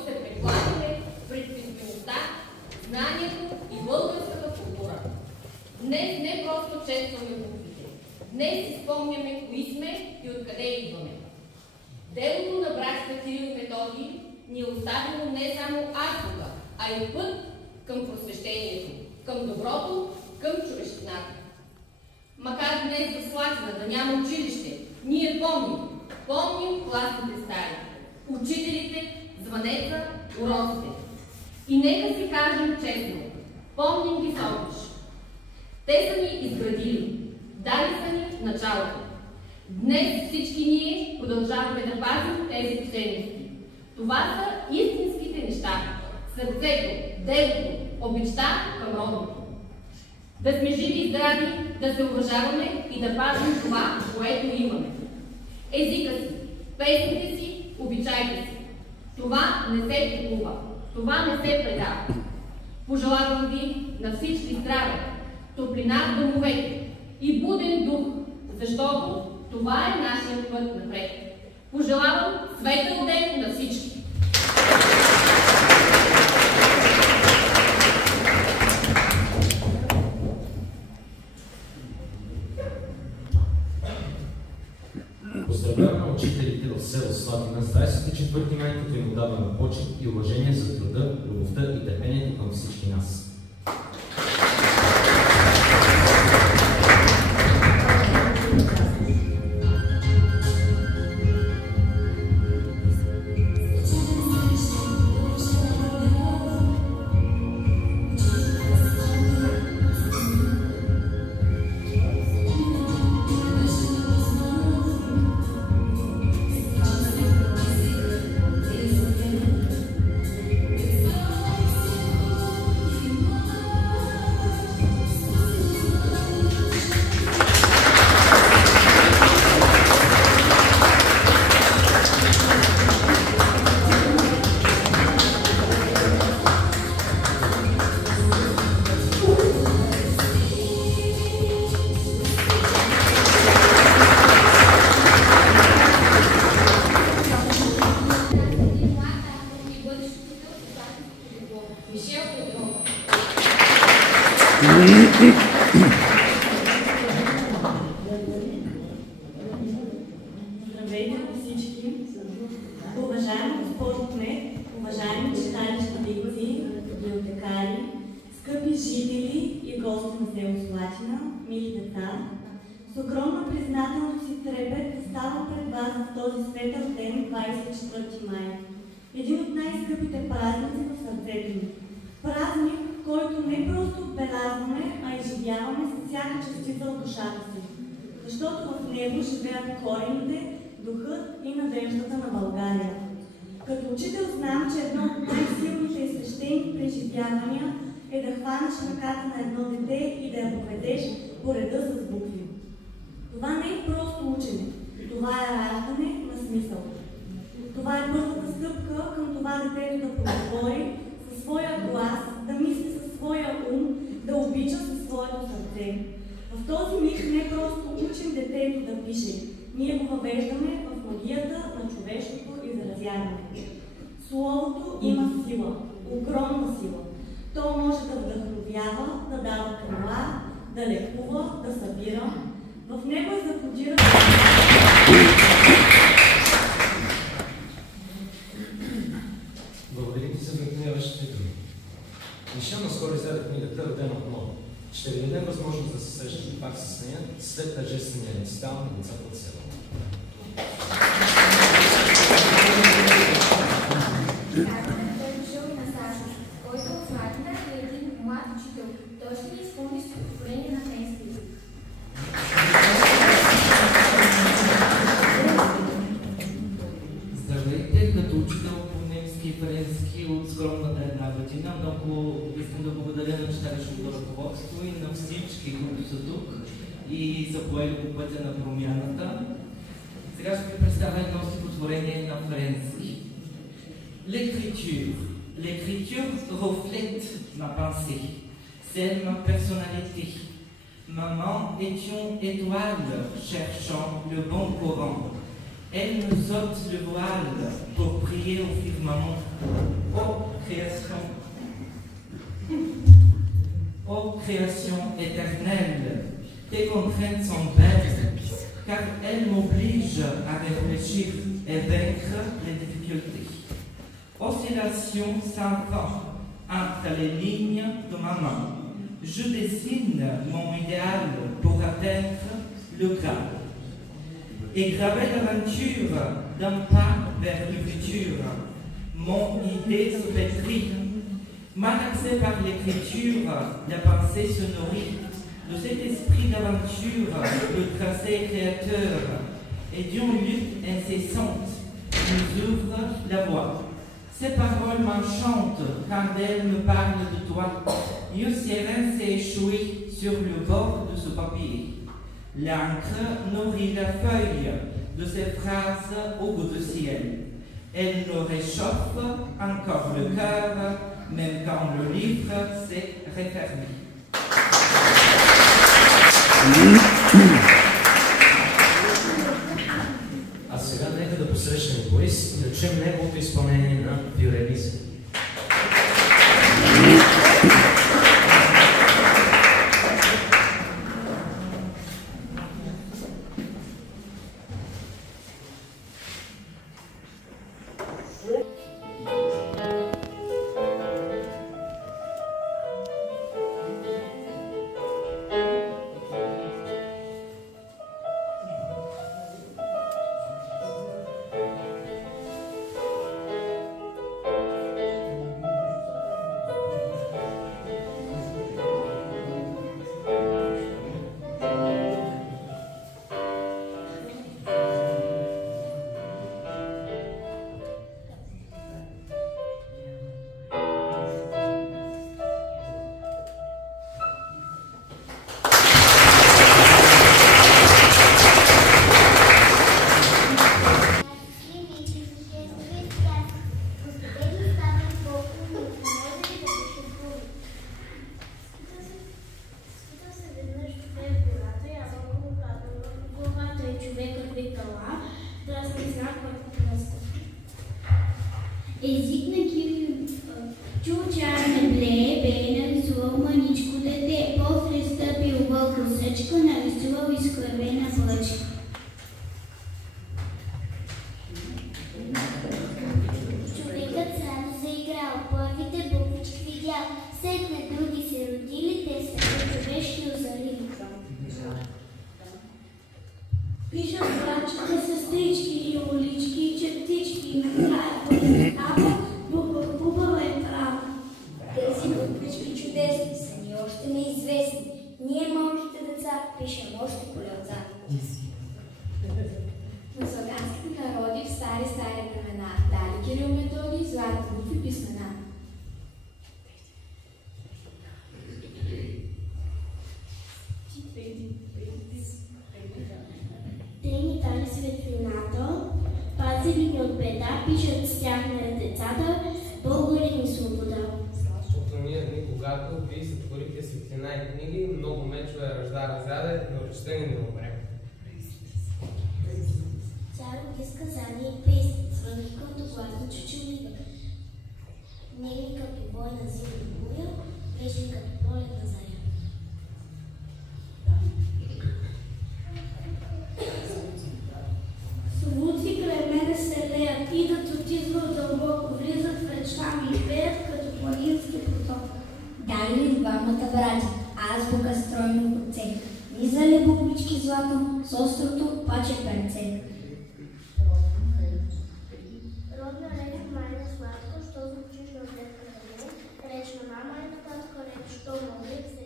който се прекланяме пред писмеността, знанието и българската култура. Днес не просто честваме буквите. Днес си спомняме кои сме и откъде идваме. Делото на братята Кирил и Методий ни е оставило не само азбука, а и път към просвещението, към доброто, към човещината. Макар днес в Слатина да няма училище, ние помним класните стари, учителите, звънеца, уроците. И нека си кажем честно, помним ги с обич. Те са ни изградили, дали са ни началото. Днес всички ние продължаваме да пазим тези ценности. Това са истинските неща. Сърцето, делото, обичта към родното. Да сме живи и здрави, да се уважаваме и да пазим това, което имаме. Езика си, песните си, обичайте си. Това не се купува, това не се предава. Пожелавам ви на всички здраве, топлина в домовете и буден дух, защото това е нашият път напред. Пожелавам светъл ден на всички! Поздравяваме учителите в село Слатина с 24 май, като им отдаваме почет и уважение за труда, любовта и търпението към всички нас. Здравейте на всички! Уважаема госпожо кмет, уважаеми читалищни дикци, библиотекари, скъпи жители и гости на село Слатина, мили деца, с огромна признателност и трепет ставам пред вас в този светъл ден, 24 май. Един от най-скъпите празници в сърцето ми. Празник, който не просто отбелязваме, а изживяваме с всяка частица от душата си. Защото в него живеят корените, духът и надеждата на България. Като учител знам, че едно от най-силните и свещени преживявания е да хванеш ръката на едно дете и да я поведеш по реда с букви. Това не е просто учене, това е раждане на смисъл. Това е първата стъпка към това детето да проговори със своя глас, да мисли със своя ум, да обича със своето сърце. В този миг не просто учим детето да пише, ние го въвеждаме в магията на човешкото изразяване. Словото има сила, огромна сила. То може да вдъхновява, да дава крила, да лекува, да събира. В него е закодирано. Благодарим ти за вдъхновяващите думи. Мишел наскоро издаде книгата "Роден отново". Ще ви дадем възможност да се срещате пак с нея след тържествения рецитал на децата от село. Той дошъл и на Сашо, който от Слатина е един млад учител. Той ще ни изпълни стихотворение на френски език. Здравейте, като учител по немски и френски от скромната една година. Много искам да благодаря на читалищното ръководство и на всички, които са тук и са поели по пътя на промяната. Сега ще ви представя едно стихотворение на френски. L'écriture. L'écriture reflète ma pensée, c'est ma personnalité. Maman est une étoile cherchant le bon courant. Elle nous ôte le voile pour prier au firmament. Ô création éternelle, tes contraintes sont belles, car elles m'obligent à réfléchir et vaincre les difficultés. Oscillation sans fin entre les lignes de ma main. Je dessine mon idéal pour atteindre le Graal et graver l'aventure d'un pas vers le futur. Mon idée se pétrit. Malaxé par l'écriture, la pensée se nourrit de cet esprit d'aventure, le tracé créateur, et d'une lutte incessante nous ouvre la voie. Ces paroles m'enchantent quand elles me parlent de toi. Io serein s'est échoué sur le bord de ce papier. L'encre nourrit la feuille de ces phrases au bout du ciel. Elle nous réchauffe encore le cœur, même quand le livre s'est refermé. А сега нека да посрещнем Борис и да чуем неговото изпълнение на Фиорелиза. Език на Кирил. Чуча не блее, бе нарисувал маничко дете, после стъпил вълка съчка, нарисувал изхвървена плъчка. Човекът сам заиграл, първите буквички видял, сетне други се родили, те са човешки озарили. Пишат братчета, сестрички и улички и чертички, накрая подстава, хубава е права. Тези буквички чудесни са ни още неизвестни. Ние малките деца пишем още колелца. На славянските народи в стари времена дали Кирил Методий златни букви писмена. Те ни дали светлината, пазили ни от беда, пишат с тях на децата, българин и свобода. Защото ние дни, когато вие сътворите светлина и книги, много мечове ръжда разяде, но речта ни не умре. Царови сказания и песни, звъни като гласна чучелива. Нели като бой на зимна буя, вече като пролетна заря. Совуци край мене се леят, идат от извор дълбоко, влизат в речта ми и пеят като планински поток. Дай ли двамата брати, азбука стройно в оцек, низали буквички златно с острото паче перце. Родна реч майна сладко, що звучиш на детка на мен, реч на мама е татка, реч, що моли се.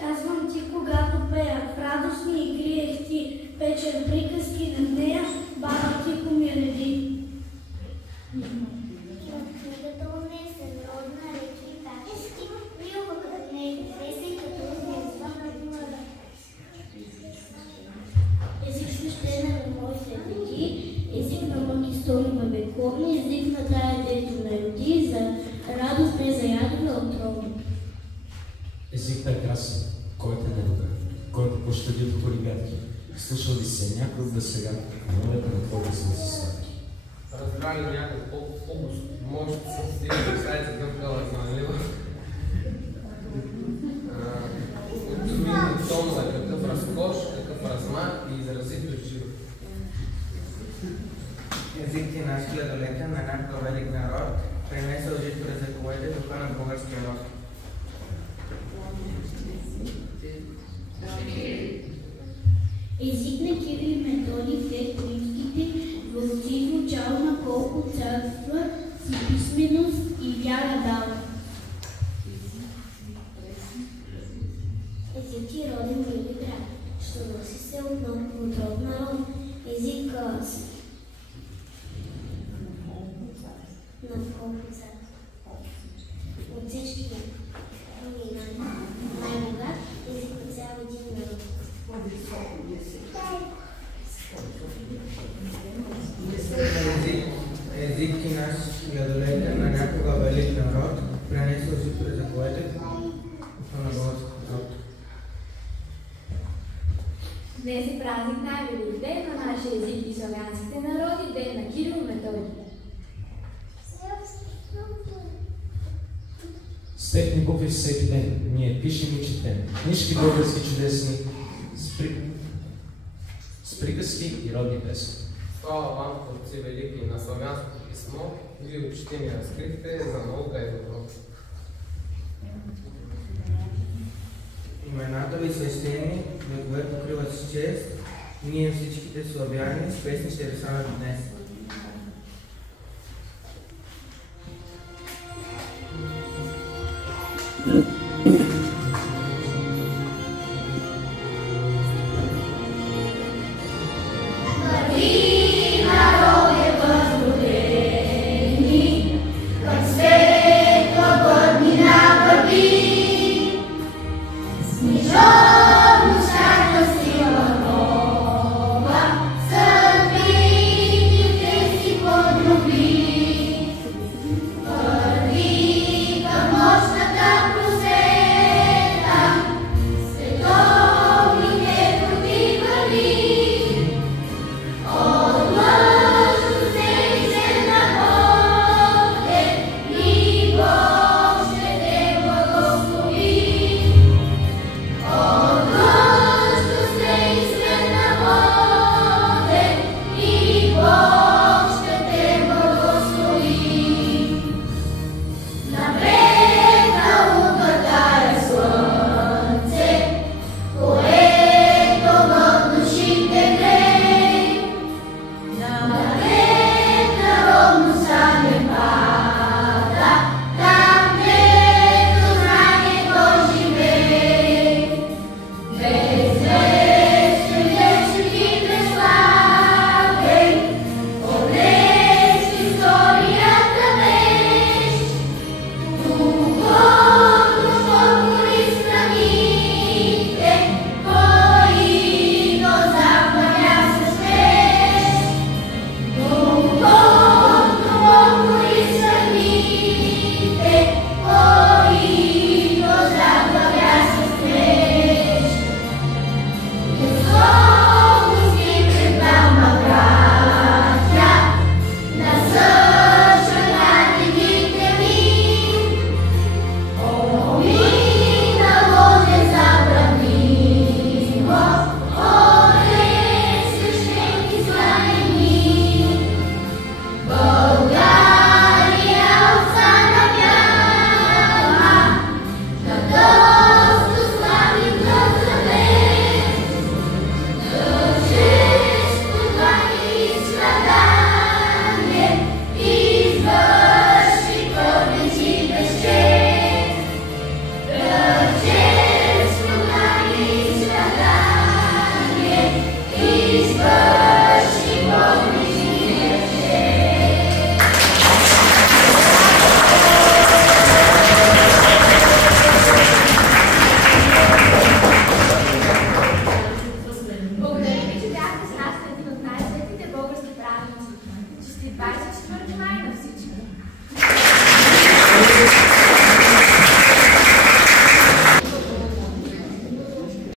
Казвам ти, когато пея, в радостни игри ех ти, печер приказки над нея, баба тихо ми реди. Книгата унесен, родна реч и тачести, вилва като не песен, като унесва на мъда. Език свещена на моите деди, език на моите столове вековни, език на тая дето ме роди, за радост не за ядове отровни. Език прекрасен, който е недобър, който пощади от хулиганки. Слушал ли се някой да сега новете на твоя глас да се сладки? разбрали някакъв по-густ, може да си представите гъмкава знаелива. Отминни тонове, какъв разкош, какъв размах и изразито живо. Език ти наш хилядолетен на някакъв велик народ, пренесъл жит през вековете духа на българския род. Език на Кирил и Методий след римските вълци звучал на колко царства си писменост и вяра дал. Език ти роден били град, що носи се от род народ. Език на колко царства. От всички най-богат език на цял един народ. Език ти наш хилядолетен на някога велик народ, пренесъл жит през вековете духа на българския род. Днес е празник най-велик ден на нашия език и славянските народи, ден на Кирил и Методий. С техни букви всеки ден ние пишем и четем книжки български чудесни с приказки и родни песни. Слава вам, творци велики на славянското писмо, вие очите ми разкрихте за наука и добро. Имената ви свещени, векове покриват с чест, ние всичките славяни с песни ще рисуваме днес. Честит 24 май на всички!